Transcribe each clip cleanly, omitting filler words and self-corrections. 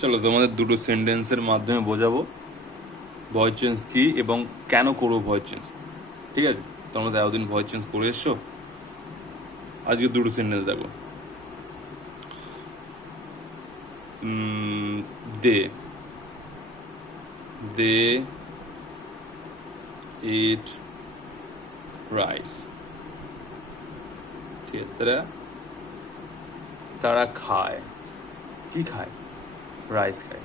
চলো তোমাদের দুটো সেন্টেন্সের মাধ্যমে বোঝাবো ভয়েস চেঞ্জ কি এবং কেন করবো ভয়েস চেঞ্জ। ঠিক আছে, তোমরা তো এতদিন ভয়েস চেঞ্জ করে এসছো, আজকে দুটো সেন্টেন্স দেখো। দে দে ইট রাইস। ঠিক আছে, তারা তারা খায়, কি খায়? রাইস খায়।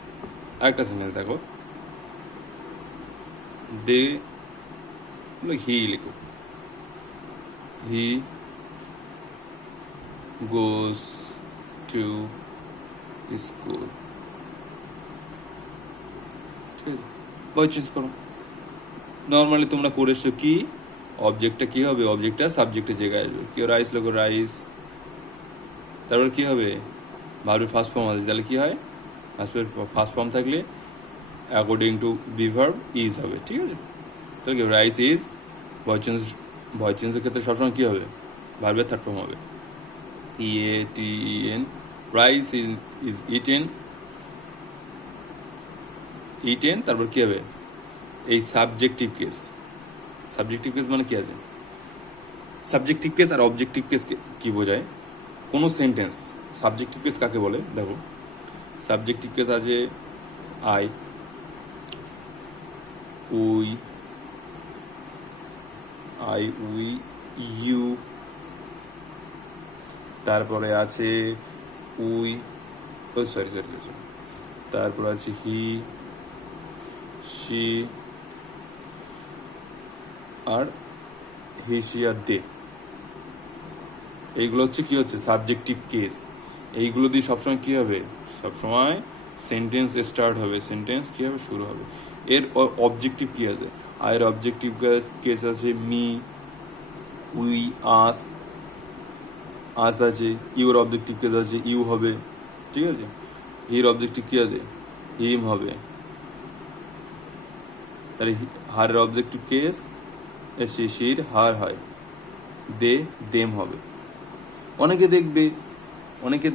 আরেকটা সেন্টেন্স দেখো, দে হি লিখো, হি গোজ টু স্কুল। ঠিক আছে, ভয়েস চেঞ্জ করো। নর্মালি তোমরা করে এসো কি, অবজেক্টটা কি হবে, অবজেক্টটা সাবজেক্টের জায়গায় আসবে। কেউ রাইস লেখো, রাইস। তারপর কি হবে, ভার্বের ফার্স্ট ফর্ম আছে, তাহলে কি হয়, ভার্বের ফার্স্ট ফর্ম থাকলে according to be verb is হবে। ঠিক আছে, তাহলে কি রাইস ইজ, ভয়েস চেঞ্জের ক্ষেত্রে সবসময় কী হবে, ভার্বের থার্ড ফর্ম হবে। EATEN, rice is eaten, eaten. তারপর কী হবে, এই সাবজেক্টিভ কেস। সাবজেক্টিভ কেস মানে কি আছে, সাবজেক্টিভ কেস আর অবজেক্টিভ কেস কি বোঝায়, কোনো সেন্টেন্স সাবজেক্টিভ কেস কাকে বলে দেখো। সাবজেক্টিভ কেস আছে আই, উই, ইউ, তারপরে আছে উই, সরি, তারপর আছে হি, শি, আর হি, শি, আর দে। এইগুলো হচ্ছে কি হচ্ছে সাবজেক্টিভ কেস। এইগুলো দিয়ে সবসময় কি হবে, সবসময় সেন্টেন্স স্টার্ট হবে, সেন্টেন্স কি হবে, শুরু হবে। এর অবজেক্টিভ কি আছে, আয়ের অবজেক্টিভ কেস আছে মি, উই, আস, আস আছে। ইউর অবজেক্টিভ কেস আছে ইউ হবে। ঠিক আছে, হির অবজেক্টিভ কি আছে, হিম হবে। তাহলে হারের অবজেক্টিভ কেস এসে শির হার হয়, দে দেম হবে। অনেকে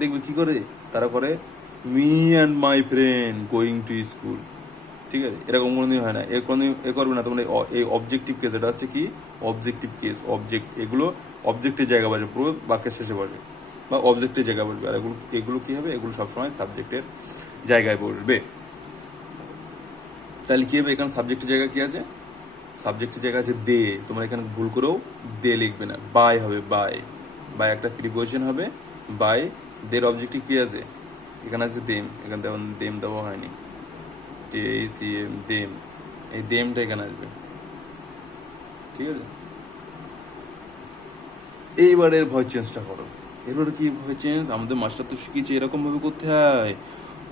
দেখবে কি করে, তারা করে me and my friend going to school. ঠিক আছে, এরকম কোনোদিন হয় না, এর কোনোদিন এ করবে না তোমরা। এই অবজেক্টিভ কেস, এটা হচ্ছে কি অবজেক্টিভ কেস, অবজেক্ট। এগুলো অবজেক্টের জায়গা বসে, পুরো বাক্যের শেষে বসে, বা অবজেক্টের জায়গায় বসবে। আর এগুলো কি হবে, এগুলো সবসময় সাবজেক্টের জায়গায় বসবে। তাহলে কি হবে, এখানে সাবজেক্টের জায়গা কি আছে, সাবজেক্টের জায়গা আছে দে। তোমরা এখানে ভুল করেও দে লিখবে না, বাই হবে, বাই একটা প্রিপোজিশন হবে, বাই। দের অবজেক্টিভ কি আছে, এখানে আছে দেম, এখানে তেমন দেম দেওয়া হয়নি, TACM, দেম। এই দেমটা এখানে আসবে। ঠিক আছে, এইবারের ভয়েস চেঞ্জটা করো। এবার কি ভয়েস চেঞ্জ, আমাদের মাস্টার তো শিখিয়েছে এরকম ভাবে করতে হয়।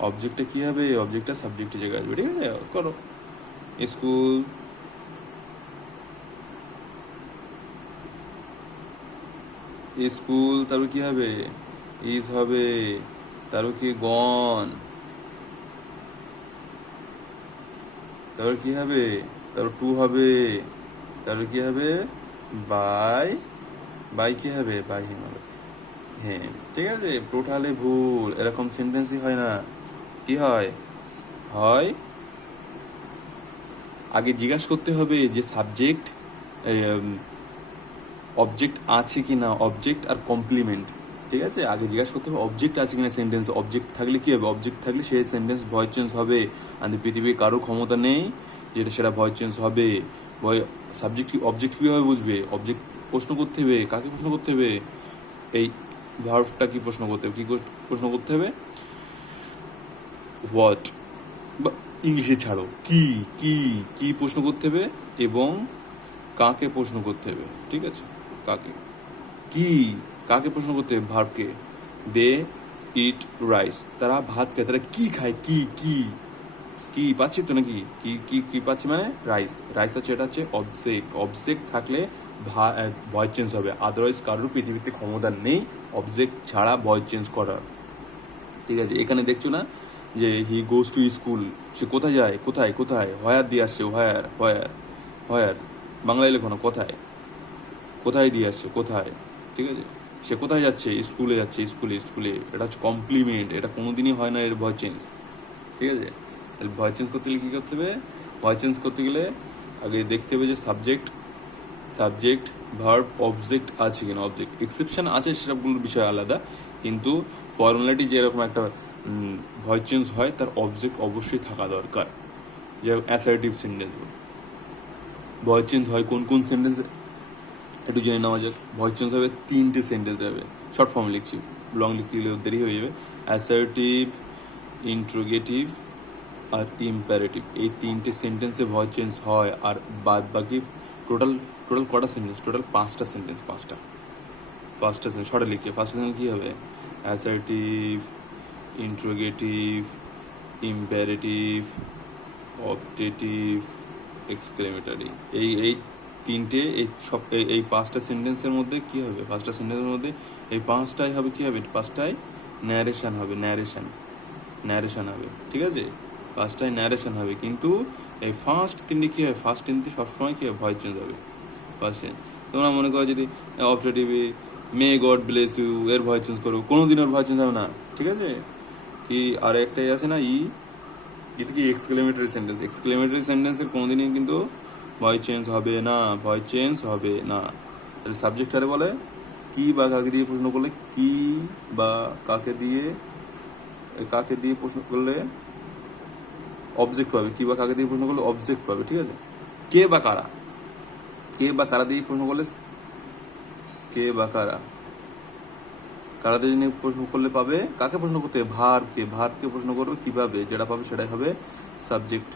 অবজেক্টটা কি হবে, অবজেক্টটা সাবজেক্টের জায়গায় আসবে। ঠিক আছে, করো। স্কুল, স্কুল, তারপর কি হবে, ইজ হবে। তারপর কি গন, তারপর কি হবে, তারপর টু হবে। তারপর কি হবে, বাই, কি হবে, বাই হিম হবে, হেম। ঠিক আছে, টোটালি ভুল, এরকম সেন্টেন্সই হয় না। কি হয়, হয় আগে জিজ্ঞাসা করতে হবে যে সাবজেক্ট অবজেক্ট আছে কি না, অবজেক্ট আর কমপ্লিমেন্ট। ঠিক আছে, আগে জিজ্ঞাসা করতে হবে অবজেক্ট আছে কিনা সেন্টেন্স। অবজেক্ট থাকলে কি হবে, অবজেক্ট থাকলে সেই সেন্টেন্স ভয়েস চেঞ্জ হবে। আর পৃথিবীর কারো ক্ষমতা নেই যেটা সেটা ভয়েস চেঞ্জ হবে। সাবজেক্ট কি, অবজেক্ট কীভাবে বুঝবে, অবজেক্ট প্রশ্ন করতে হবে, কাকে প্রশ্ন করতে হবে, এই ভার্বটা কি প্রশ্ন করতে হবে, কি প্রশ্ন করতে হবে, হোয়াট, বা ইংলিশে ছাড়ো, কি কি কি প্রশ্ন করতে হবে, এবং কাকে প্রশ্ন করতে হবে। ঠিক আছে, কাকে, কি, কাকে প্রশ্ন করতে হবে, ভার্বকে। দে ইট রাইস, তারা ভাত খায়, তারা কি খায়, কি কি কি পাচ্ছি তো নাকি, কি কি কি পাচ্ছি মানে রাইস। রাইস হচ্ছে, এটা হচ্ছে অবজেক্ট। অবজেক্ট থাকলে ভয়েস চেঞ্জ হবে, আদারওয়াইজ কারোর পৃথিবীতে ক্ষমতা নেই অবজেক্ট ছাড়া ভয়েস চেঞ্জ করার। ঠিক আছে, এখানে দেখছো না যে হি গোজ টু স্কুল, সে কোথায় যায়, কোথায় কোথায়, হোয়ার দিয়ে আসছে, হোয়ার হোয়ার হোয়ার, বাংলায় লেখো না, কোথায়, কোথায় দিয়ে আসছে, কোথায়। ঠিক আছে, সে কোথায় যাচ্ছে, স্কুলে যাচ্ছে, স্কুলে। এটা হচ্ছে কমপ্লিমেন্ট, এটা কোনোদিনই হয় না এর ভয়েস চেঞ্জ। ঠিক আছে? তাহলে ভয়েস চেঞ্জ করতে গেলে কী করতে হবে? ভয়েস চেঞ্জ করতে গেলে আগে দেখতে হবে যে সাবজেক্ট ভার্ব অবজেক্ট আছে কিনা। অবজেক্ট এক্সেপশন আছে, সেসবগুলোর বিষয় আলাদা, কিন্তু ফর্মালিটি যেরকম একটা ভয়েস চেঞ্জ হয় তার অবজেক্ট অবশ্যই থাকা দরকার। যে অ্যাসার্টিভ সেন্টেন্স ভয়েস চেঞ্জ হয় কোন কোন সেন্টেন্সে একটু জেনে নেওয়া যাক। ভয়েস চেঞ্জ হবে 3টে সেন্টেন্স হবে, শর্ট ফর্ম লিখছি, লং লিখতে গেলে দেরি হয়ে যাবে। অ্যাসার্টিভ, ইন্ট্রোগেটিভ আর ইম্পারেটিভ, এই 3টে সেন্টেন্সে ভয়েস চেঞ্জ হয়। আর বাদ বাকি টোটাল কটা সেন্টেন্স? টোটাল 5টা সেন্টেন্স, 5টা। ফার্স্টটা সেন্টেন্স শর্টে লিখছে, ফার্স্টটা সেন্টেন্স কী হবে? Assertive, interrogative, imperative, objective, exclamatory. এই তিনটে, এই 5টা সেন্টেন্সের মধ্যে কী হবে? 5টা সেন্টেন্সের মধ্যে এই 5টাই হবে কী হবে? 5টাই ন্যারেশন হবে, ন্যারেশন হবে, ঠিক আছে? 5টাই ন্যারেশন হবে, কিন্তু এই ফার্স্ট 3টে কী হবে? ফার্স্ট 3টে সবসময় কী হবে? ভয়েস চেঞ্জ হবে। ফার্স্ট চেঞ্জ তোমরা মনে করো যদি অবজেক্টিভে মে গড ব্লেস ইউ এর ভয়েস চেঞ্জ করো, কোনো দিন ওর ভয়েস চেঞ্জ হবে না, ঠিক আছে? কি আর একটাই আছে না, এটা কি এক্সক্লেমেটরি সেন্টেন্সের কোনোদিনই কিন্তু ভয়েস চেঞ্জ হবে না, তাহলে সাবজেক্ট কারে বলে? কি বা কাকে দিয়ে প্রশ্ন করলে, কি বা কাকে দিয়ে প্রশ্ন করলে অবজেক্ট পাবে, কি বা কাকে দিয়ে প্রশ্ন করলে অবজেক্ট পাবে, ঠিক আছে? কে বা কারা দিয়ে প্রশ্ন করলে, কে বা কারা দিয়ে প্রশ্ন করলে পাবে, কাকে প্রশ্ন করতে হবে? ভার্বকে প্রশ্ন করবে কিভাবে, যেটা পাবে সেটাই হবে সাবজেক্ট,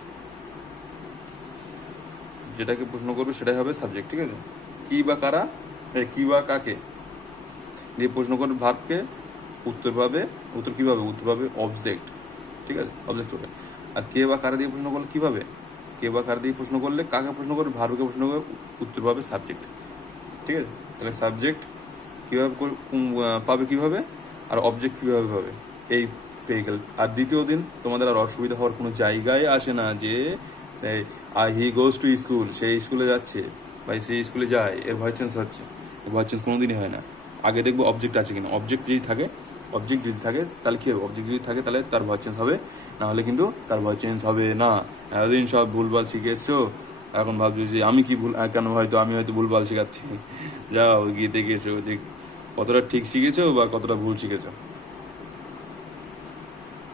যেটাকে প্রশ্ন করবে সেটাই হবে সাবজেক্ট, ঠিক আছে? কি বা কাকে দিয়ে প্রশ্ন করবে ভার্বকে, উত্তর কিভাবে? উত্তর পাবে অবজেক্ট, ঠিক আছে? অবজেক্ট হবে। আর কে বা কারা দিয়ে প্রশ্ন করলে কিভাবে? কে বা কারা দিয়ে প্রশ্ন করলে কাকে প্রশ্ন করবে? ভার্বকে প্রশ্ন করবে, উত্তর পাবে সাবজেক্ট, ঠিক আছে? তাহলে সাবজেক্ট কীভাবে পাবে কিভাবে, আর অবজেক্ট কীভাবে পাবে, এই পেয়ে গেল। আর দ্বিতীয় দিন তোমাদের আর অসুবিধা হওয়ার কোনো জায়গায় আসে না যে হি গোজ টু স্কুল, সেই স্কুলে যাচ্ছে বা সেই স্কুলে যায়, এর ভয়েস চেঞ্জ হচ্ছে। ভয়েস চেঞ্জ কোনো দিনই হয় না। আগে দেখবো অবজেক্ট আছে কিনা। অবজেক্ট যদি থাকে তাহলে কী হবে? অবজেক্ট যদি থাকে তাহলে তার ভয়েস চেঞ্জ হবে, না হলে কিন্তু তার ভয়েস চেঞ্জ হবে না। এতদিন সব ভুলভাল শিখেছো, এখন ভাবছি যে আমি কি ভুল, কেন আমি হয়তো ভুলভাল শেখাচ্ছি। যাও গিয়ে দেখেছো যে কতটা ঠিক শিখেছো বা কতটা ভুল শিখেছো।